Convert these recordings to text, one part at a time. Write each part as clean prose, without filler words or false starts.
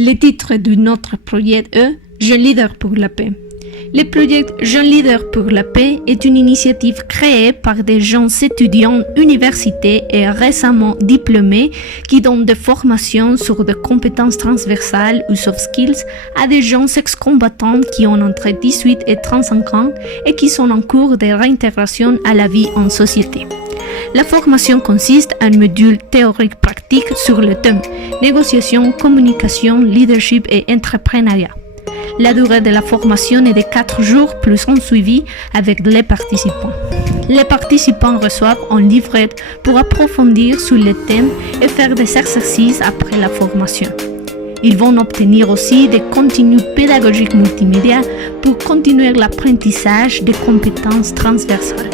Le titre de notre projet est Jeunes leaders pour la paix. Le projet Jeunes leaders pour la paix est une initiative créée par des jeunes étudiants universitaires et récemment diplômés qui donnent des formations sur des compétences transversales ou soft skills à des jeunes ex-combattants qui ont entre 18 et 35 ans et qui sont en cours de réintégration à la vie en société. La formation consiste en un module théorique pratique sur le thème négociation, communication, leadership et entrepreneuriat. La durée de la formation est de 4 jours plus un suivi avec les participants. Les participants reçoivent un livret pour approfondir sur le thème et faire des exercices après la formation. Ils vont obtenir aussi des contenus pédagogiques multimédia pour continuer l'apprentissage des compétences transversales.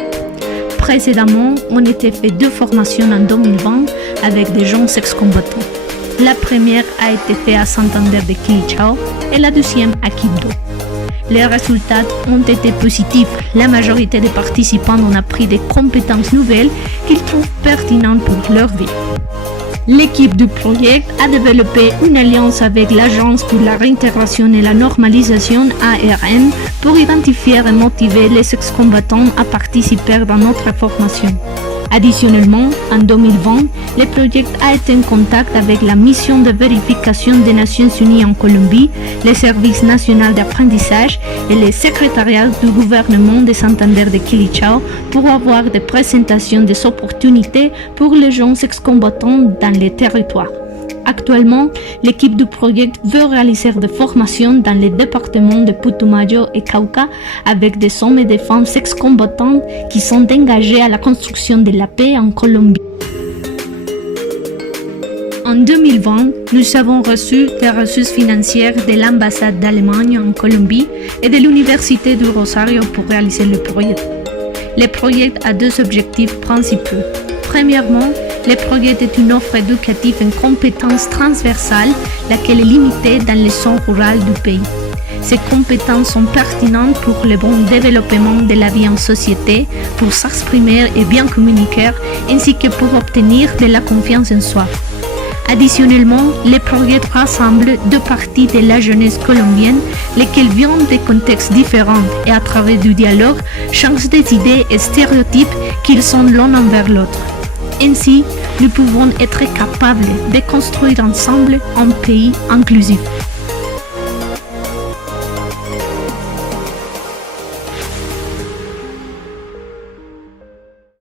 Précédemment, on était fait 2 formations en 2020 avec des jeunes ex-combattants. La première a été faite à Santander de Quilichao et la deuxième à Quibdó. Les résultats ont été positifs. La majorité des participants ont appris des compétences nouvelles qu'ils trouvent pertinentes pour leur vie. L'équipe du projet a développé une alliance avec l'Agence pour la réintégration et la normalisation ARN pour identifier et motiver les ex-combattants à participer dans notre formation. Additionnellement, en 2020, le projet a été en contact avec la mission de vérification des Nations Unies en Colombie, le Service national d'apprentissage et le secrétariat du gouvernement de Santander de Quilichao pour avoir des présentations des opportunités pour les jeunes ex-combattants dans les territoires. Actuellement, l'équipe du projet veut réaliser des formations dans les départements de Putumayo et Cauca avec des hommes et des femmes ex-combattants qui sont engagés à la construction de la paix en Colombie. En 2020, nous avons reçu des ressources financières de l'ambassade d'Allemagne en Colombie et de l'Université du Rosario pour réaliser le projet. Le projet a 2 objectifs principaux. Premièrement, le projet est une offre éducative en compétences transversales, laquelle est limitée dans les zones rurales du pays. Ces compétences sont pertinentes pour le bon développement de la vie en société, pour s'exprimer et bien communiquer, ainsi que pour obtenir de la confiance en soi. Additionnellement, le projet rassemble 2 parties de la jeunesse colombienne, lesquelles viennent de contextes différents et à travers du dialogue changent des idées et stéréotypes qu'ils sont l'un envers l'autre. Ainsi, nous pouvons être capables de construire ensemble un pays inclusif.